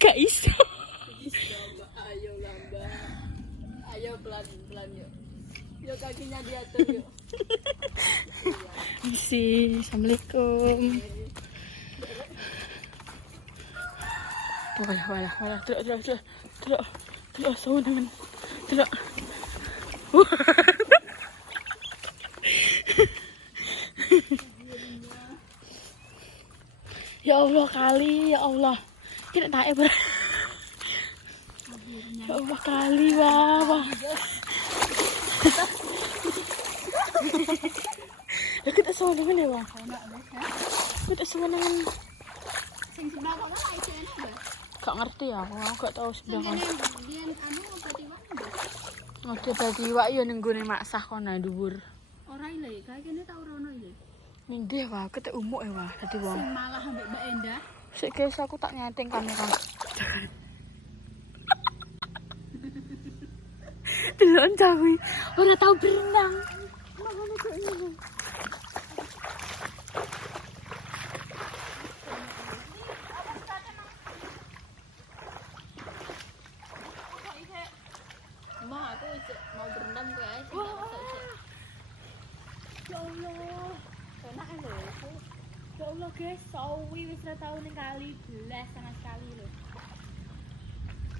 Gak iso. Ayo lamba. Ayo pelan-pelan yuk. Yuk kakinya diatur yuk. Isi, assalamualaikum. Walah, delok sawu temen. Delok. Ya Allah kali, ya Allah. Tidak tahu ber. Ya Allah kali, wah. Ya kita sama dengan ya, Bang. Kita sama dengan Sing sebelah kono ae jane lho. gak ngerti ya, aku gak tahu sebelah Sing kan. kene biyen anu berarti wae. Oke, tadi wak ya nenggone maksah kono dhuwur. Ora ile, kae kene tak ora ono ile. Ning ndi wae ketek umuk ya wae dadi wong. Sing malah ambek Mbak Endah. Sik guys, aku tak nyeting kamera. Delon cawi, ora tau berenang. Makane kok ini. Ma, aku mau berendam guys. Ya Allah. Enak lho itu. Ya Allah guys, sawi wis ra tau ning kali belas sama sekali lho.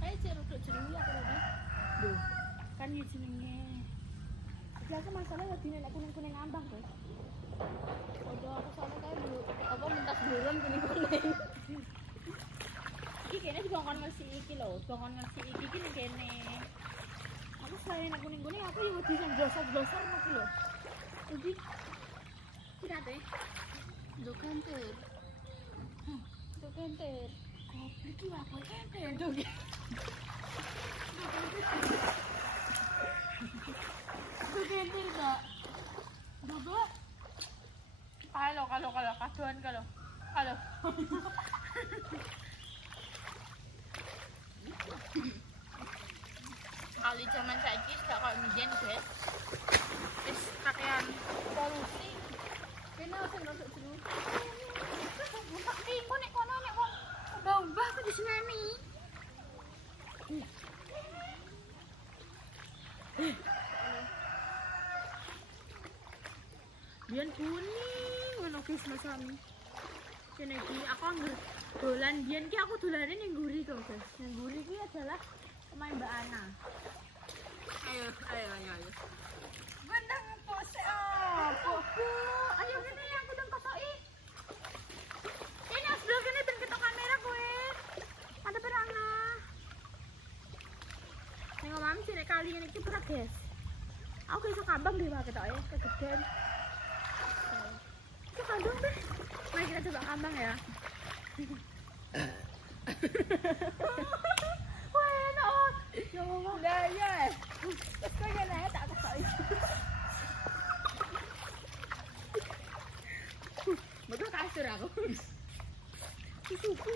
Kayak jeruk jeru ya berarti. Duh, kan ya jenenge. Biasa masalah lagi nek kuning-kuning ngambang, guys. Udah aku soalnya kayak dulu apa mentas buron kuning-kuning. Iki kene dikongkon ngersi iki lho, dikongkon ngersi iki ki ning kene. Aku selain nek kuning-kuning aku yo wedi sing blosor-blosor ngono lho. Jadi Tidak teh. Dokenter. Dokenter. goblok iki apa kente nduk. Kente enggak. Bobo. Kalau kaduan kalau. Kali zaman saiki gak koyo mbiyen, guys. Wis kakean polusi. Kene sing rada jeru. Buka minggu nek kono nek wong mbah aku diseneni. Biyen kuning ngono guys masami. Kene iki aku anggar dolan biyen ki aku dolane ning nguri to, guys. Ning nguri ki adalah pemain Mbak Ana. Ayo. Benang pose apa? Ayo kene aku dong kosoki. Kene sebelah kene ben ketok kamera kowe. Ada perana. Ning omam sih nek kali ngene iki pura, guys. Aku iso kambang dhewe ketoke, kegedean. Itu kambang deh. Mari kita coba kambang ya. Wah, enak. Ya Allah. Lah ya. Terus kok ngene tak kesoki. Betul kasur aku. Suku.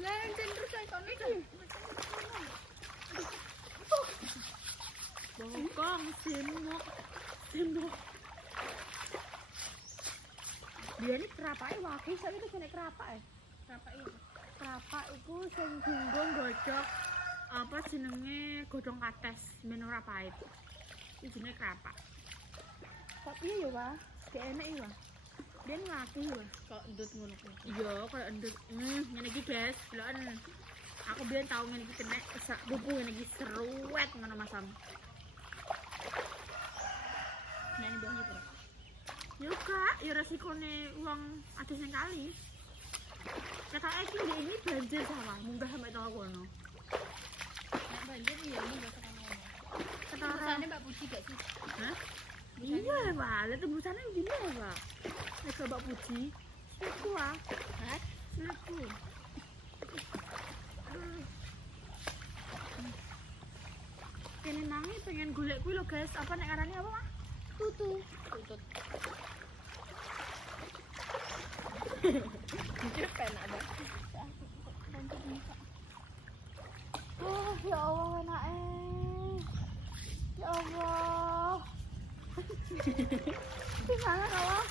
Lah enten terus ae kono iki. Bongkong, sendok. Dia ini kerapake wakil, saya itu jenis kerapak. Kerapak itu sing gunggung gojok apa jenenge godhong kates men ora pahit. Iki jenenge kerapak. Kok piye ya, Pak? Gak enak ya, Pak. Dia ngati ya. Kok endut ngono kuwi. Iya, koyo endut. Ngene iki, guys. Deloken. Aku biyen tau ngene iki kena sak buku ngene iki seruwet ngono Masam. Nyanyi banget terus. Ya kak, ya resikone uang ada yang kali. Kata iki ini banjir sama, munggah sampai tahu kono. Nek banjir ya munggah tekan ngono. Ketara. Tembusannya Mbak Puji gak sih? Hah? Iya, Pak. Lah tembusannya gini ya, Pak. Nek coba puji, itu ah. Hah? Itu. Kene nangi pengen golek kuwi lho, guys. Apa nek ngarani apa, Pak? Tutut. Jujur penak dah. Oh, ya Allah, enake. Ya Allah. Gimana kalau?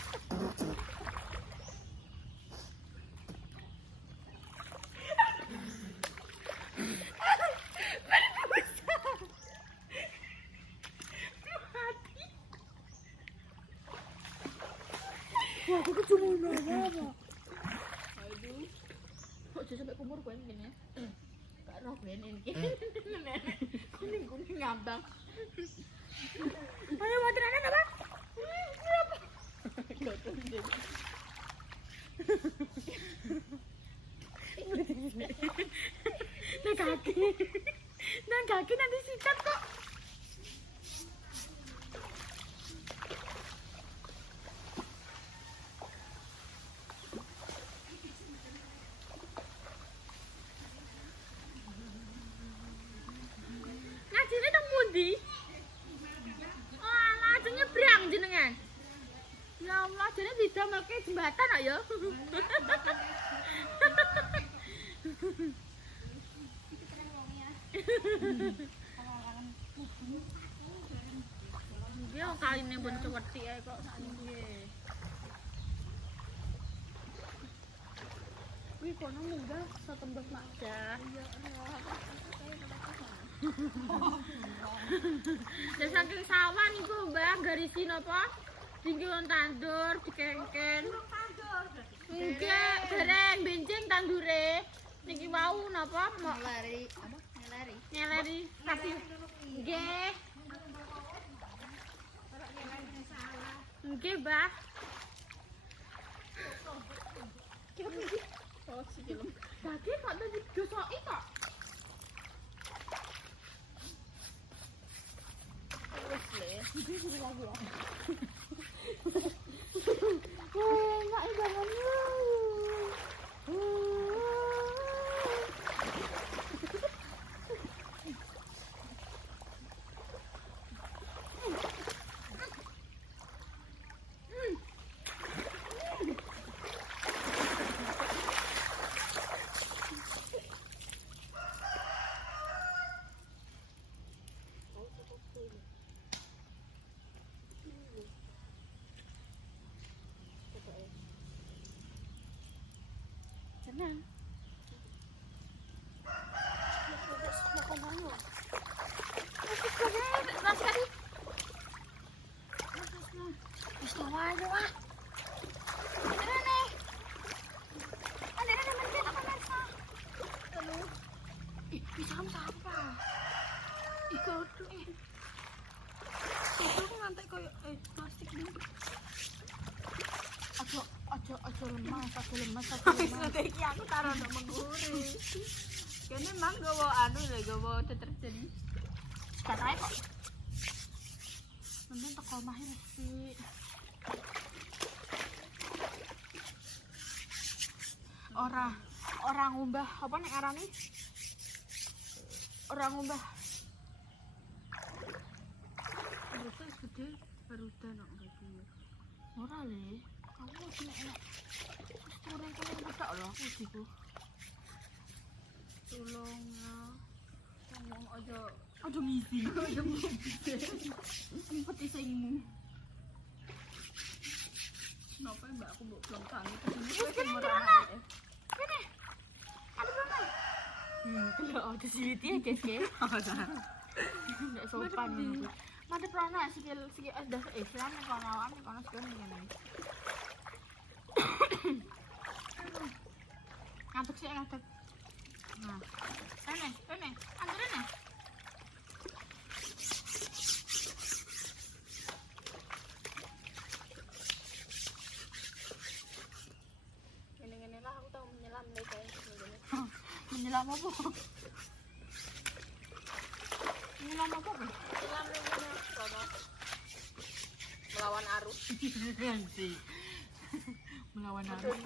ben kene. Gak roh ben iki. Kuning ngambang. Ayo materan apa? Nah kaki nanti sikat kok. Ngajine teng pundi? Oh, alah aja nyebrang jenengan. Ya Allah, jane didamelke jembatan kok ya. Iki wong kaline pun cewethik ae kok sakniki. Kuwi kono munggah setembus makja. Dan saking sawan iku Mbah garisi napa? Tinggi wong tandur dikengken. Nggih, dereng benjing tandure. Niki wau napa? Ngelari. Ngeleri tapi nggih. Nggih, Mbah. Oh, sikilem. Dadi kok tadi dosoki kok. Wis le. Iki sudah lagi ya. Enak banget. Tenang. Aja lemas. Iki aku taruh ndok mengguri. Kene mang gowo anu lho, gowo deterjen. Sikat ae kok. Mending teko omah resik. Ora ngumbah apa nek arane? Ora ngumbah. Terus gede barudan kok iki. Ora le. Kamu sing enak. Turun pedak lho aku diku. Tulung ngomong aja ngisi. aja Sempet isengmu. napa mbak aku mbok blong tangi kesini Wis kene merana. Kene. Ada banget. Kalau ada siliti ya guys ya. Nggak sopan. Mati prana sikil ada Islam nek kono awak nek kono sekene ngene. Ngantuk sih ngantuk. Nah, kene, antarane. Ngene-ngene lah aku tau menyelam nek kayak ngene. Menyelam apa? Menyelam apa? Menyelam ngene sono. Melawan arus. Ganti. Melawan arus.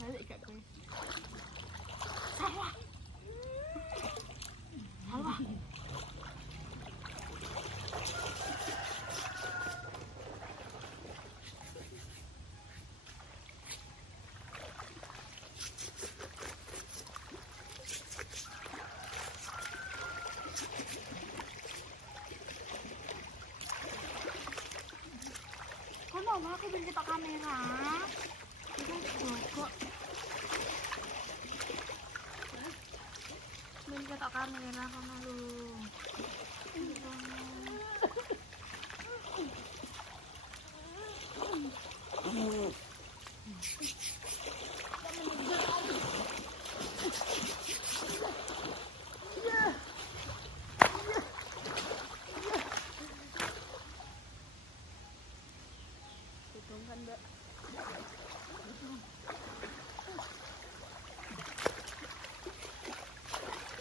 Balik gak kowe? Wah, aku pengen ketok kamera. Itu gogok. Pengen ketok kamera kono lho.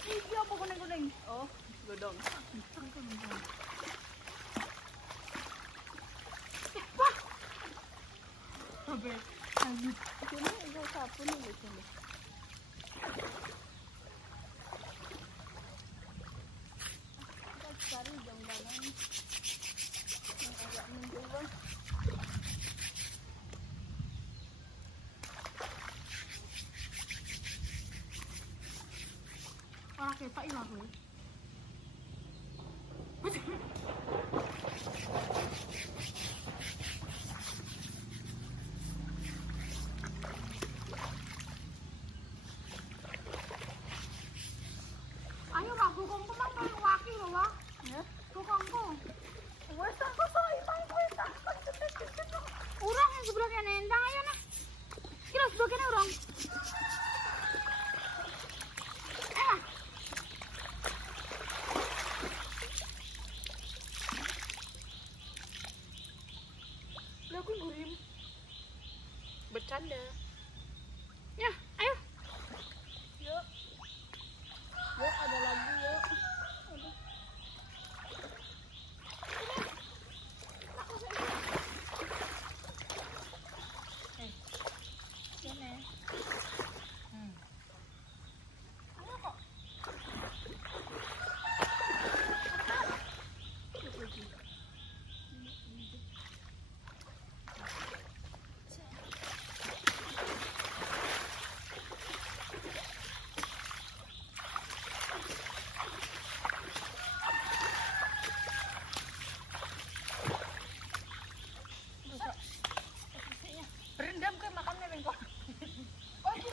Iki apa kuning-kuning? Oh, godong. Sampai lanjut. Ini enggak sapu nih di sini. Kita cari janggangan yang agak menjual. Ora ketok iki aku. Ayo lah bukongku mah koyo waki lho, Wah. Ya. Bukongku. Wes aku soi main wes tak. Urang yang sebelah kene endang ayo nah. Kira sebelah kene urang. Lah aku gurim. Bercanda. Ya, ayo. Yuk. Yuk ada lagi yuk. Aduh. Sini. Ini kok. Berendam ke makannya bengkok. Oh, ini.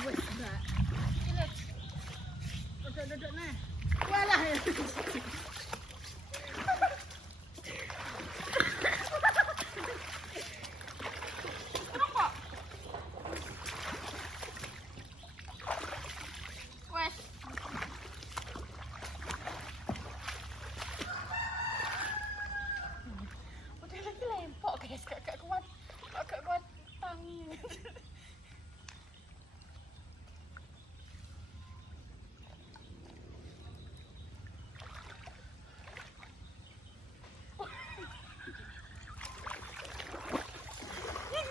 Wes, Mbak. Lihat. Duduk-duduk nah. Walah. Rokok. Wes. Udah lagi lempok guys, agak kuat tangi.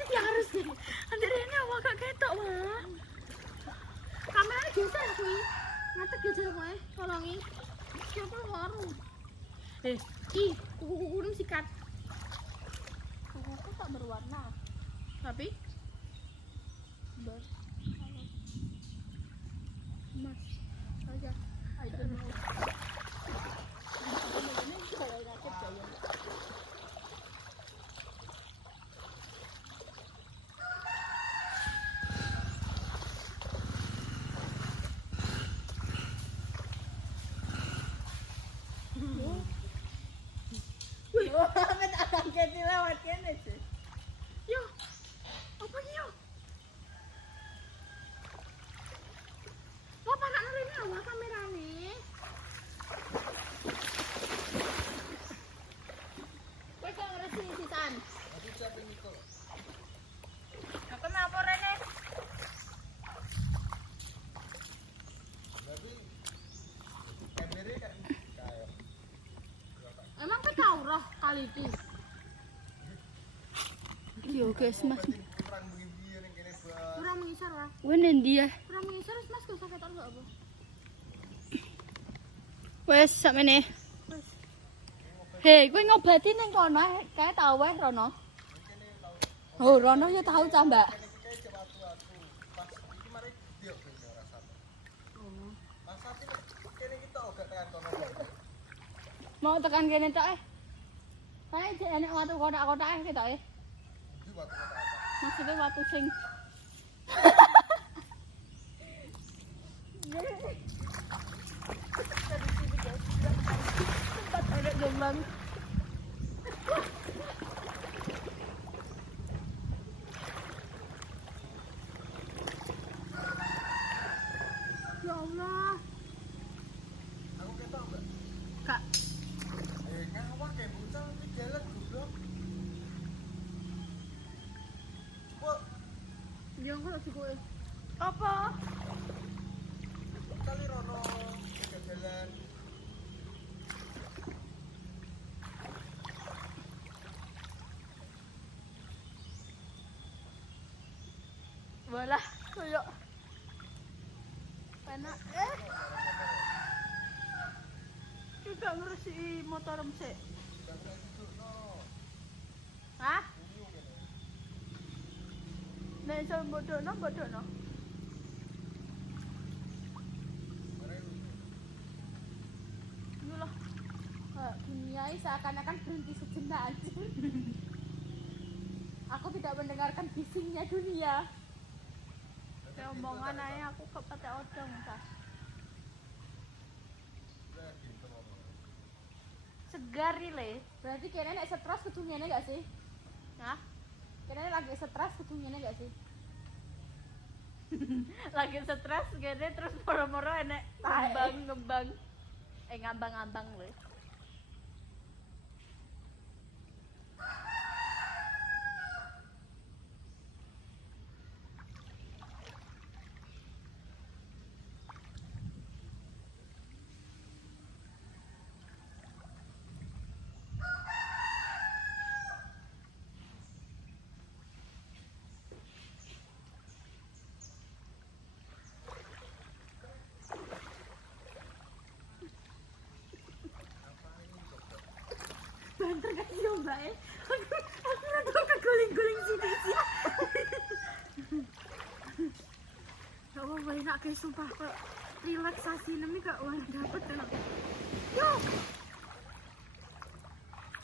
Ya harus sih. Nanti Rene awak gak ketok, Wah. Kameranya geser kuwi. Ngatek geser kowe, tolongi. Siapa waru? Kuku kuning sikat. Kukuku tak berwarna. Tapi Ber. emas aja. I don't know. Ini kayak raket gaya. Wah, amat angkat lewat kene sih. Yo. Apa iki yo? Wah, panak Rene awak kamerane. Kowe kok ngresi sisan? Apa apa Rene? Emang kowe tau roh kali iki? Yo guys, Mas. Kurang mengisar, Wah. Wene ndi ya? Kurang mengisar wis Mas, gak usah ketok gak apa. Wes sakmene. Wis. Hei, kowe ngobati ning kono kae tau weh Rono. Oh, Rono ya tahu cah, Mbak. Oh. Mau tekan kene tok Kae jek enek watu kotak-kotak ketok Maksudnya watu sing tempat ada jombang. Ya Allah. Kak, Dia kok tak cukup. apa? Walah, koyo enak juga ngeresiki motor sik. Hah? Nek iso bodhono. Yo lah. Dunia ini seakan-akan berhenti sejenak aja. Aku tidak mendengarkan bisingnya dunia. Kayak omongan aja aku kepatek odong Sas. Segar le. Berarti kayaknya nek stres kedunyane gak sih? Hah? Kayaknya lagi stres kedunyane gak sih? Lagi stres gede terus moro-moro enek ngembang. Ngambang-ngambang le. Banter kan yo Mbak. Aku rada keguling-guling sini sih. Ya Allah, enak guys sumpah kok relaksasi nemi kok wah dapet kan. Yo.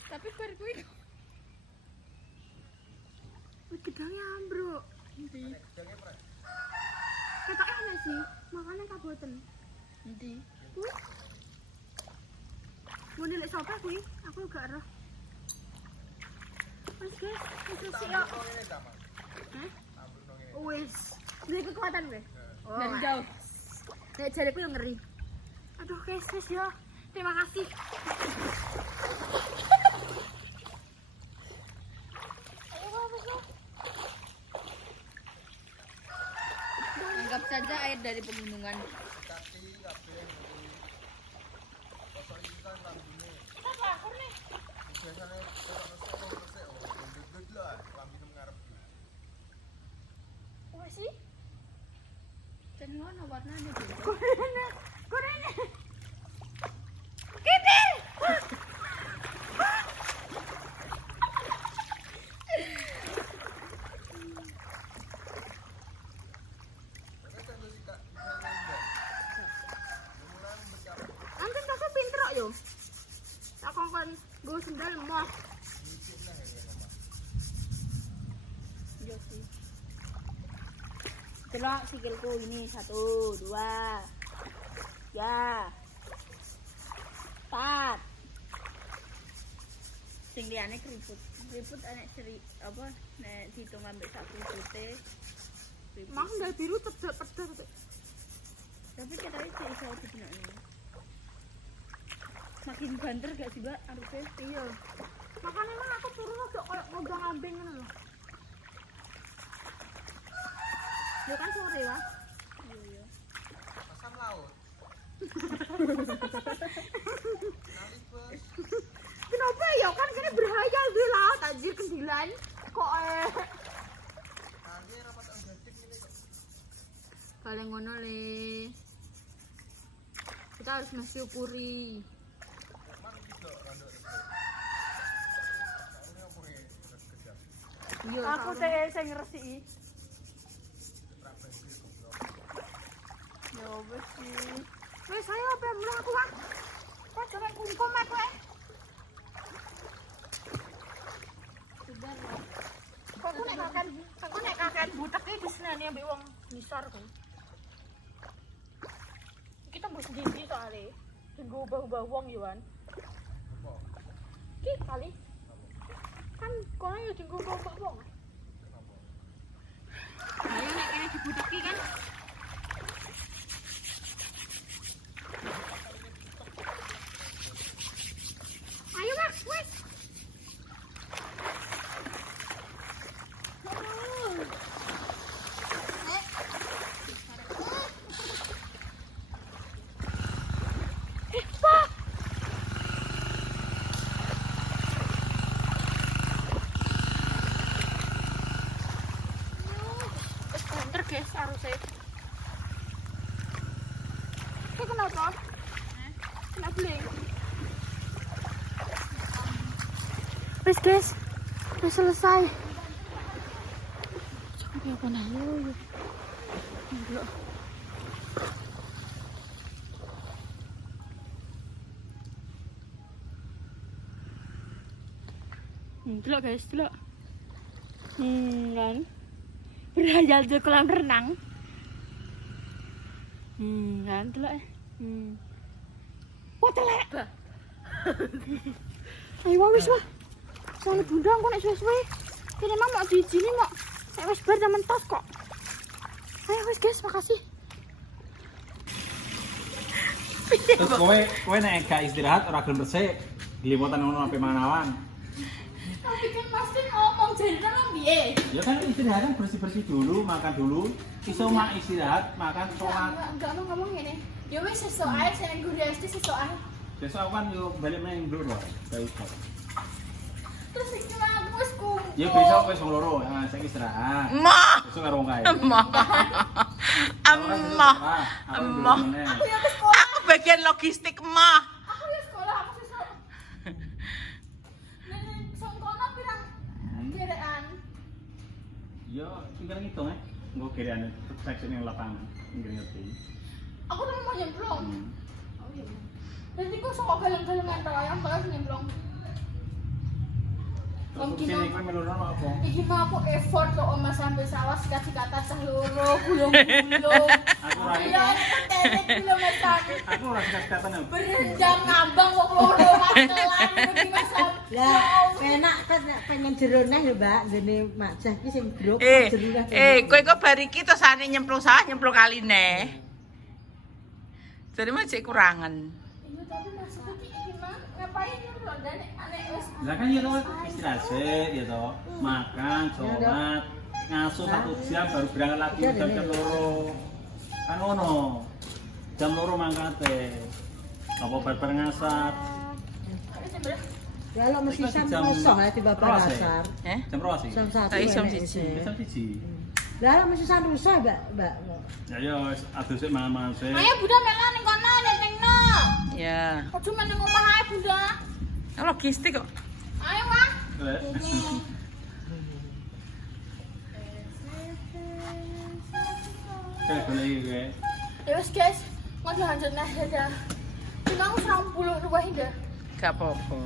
Tapi bar kuwi Wih gedangnya ambruk. endi? Ketoknya enak sih, makanya kaboten. Endi? Kuwi. Mau nilai sapa kuwi? Aku gak roh. Wes guys, wis sih yo. Hah? Wis. Duwe kekuatan kowe. Dan jauh. Nek jariku yang ngeri. Aduh guys, wis yo. Terima kasih. Anggap saja air dari pegunungan. Wes sih. Kan ngono warnane beda. Korene. Anten tak pinter kok yo. Tak kongkon nggo sendal moh. Iya sih. Delok sikilku ini 1, 2. Ya. 4. Sing liyane keriput. Keriput enek ceri apa nek diitung ambek sak keripute. Mang sendal biru cedek pedes. Tapi kita iki iso dibinakne. Makin banter gak sih, Mbak? Harusnya. Iya. Makanya emang aku turun agak koyo ngobang ambing ngono lho. Ya kan sore ya. Iya. Asam laut. Nali bos. Kenapa ya kan kene berhayal di laut anjir kendilan. Kok Nali rapat anggatik ini kok. Kalau ngono le. Kita harus mensyukuri. Emang bisa randok rese. Soalnya apa ya? Kedap. Iya, Aku sing ngresiki. Rapat sih goblok. Ya wis sih. Wes ayo ben mlaku ah. Kok jalan kungkum ae kowe. Kok nek kakean butek iki diseneni ambek wong ngisor kok. Kita mbok sendiri soalnya. Tunggu ubah-ubah wong yo Wan. Apa? Ki kali. Kan kono yo tunggu ubah wong. Ayo nek kene dibuteki kan. Ayo Mas, wes. Banter guys harusnya. Ini kenapa? Kena bling. Wes guys, udah selesai. Sampai apa nah yo. Enggak. Delok guys, delok. Kan. Berhayal di kolam renang. Kan delok. Wah, telek. Ayo wis wah. Soalnya bunda kok nek suwe-suwe. Kene mah mau diizini kok. Nek wis bar jaman tos kok. Ayo wis guys, makasih. Terus kowe nek gak istirahat ora gelem resik, glipotan ngono sampe mangawan. Tapi kan pasti ngomong jantan lo piye? Ya kan istirahat kan bersih-bersih dulu, makan dulu. Iso mak istirahat, makan sholat. Enggak mau ngomong ngene. Ya wis sesuk ae sing guru SD sesuk ae. Besok aku kan yo balik meneh nduk lho. Baik. Terus iki aku wis kumpul. Ya besok wis wong loro, ya saiki istirahat. Emah. Besok karo wong kae. Emah. Emah. Aku ya ke sekolah. Aku bagian logistik emah. Aku ya sekolah, aku sesuk. Nek songkono pirang gerekan. Yo tinggal ngitung nggo gereane seksi ning lapangan. Tinggal ngerti. Aku tuh mau nyemplung. Hmm. Oh iya. Nanti kok sok galeng-galengan to ayam bae nyemplung. Terus sini kowe melu rono apa? Iki mah aku effort kok oma sampai sawah sikat-sikatan cah loro, gulung-gulung. Aku ora Iya, tetek kilometer. aku ora sikat-sikatan lho. Berendam ngambang wong loro matelan iki masam. Lah, penak kan pengen jero neh lho, Mbak. Ngene Mak Jah iki sing blok jero neh. Kowe kok bar iki tosane nyemplung sawah nyemplung kaline. Jadi mah cek kurangan. Iya, tapi maksudnya iki mah ngapain nyemplung dan aneh wis. Lah kan ya toh istirahat sik ya toh. Makan, sholat, ngasuh 1 jam baru berangkat lagi jam 2. Kan ngono. Jam 2 mangkate. Apa bar ngasat. Ya lo mesti Jam sampe iso lah tiba rolas ya? pasar. Jam 2 sih. Jam 1. Tak iso siji. Jam 1. Lah lo mesti sampe iso, Mbak. Ya ya wis adus sik mangan sik. Ayo Bunda melan ning kono nentengno. Ya. Ojo meneng omah ae Bunda. Logistik kok. Ayo Wah. Kayak boleh iki. Ya wis guys, mau lanjut nah ya. Cuma aku 30 rupiah indah. Gak apa-apa.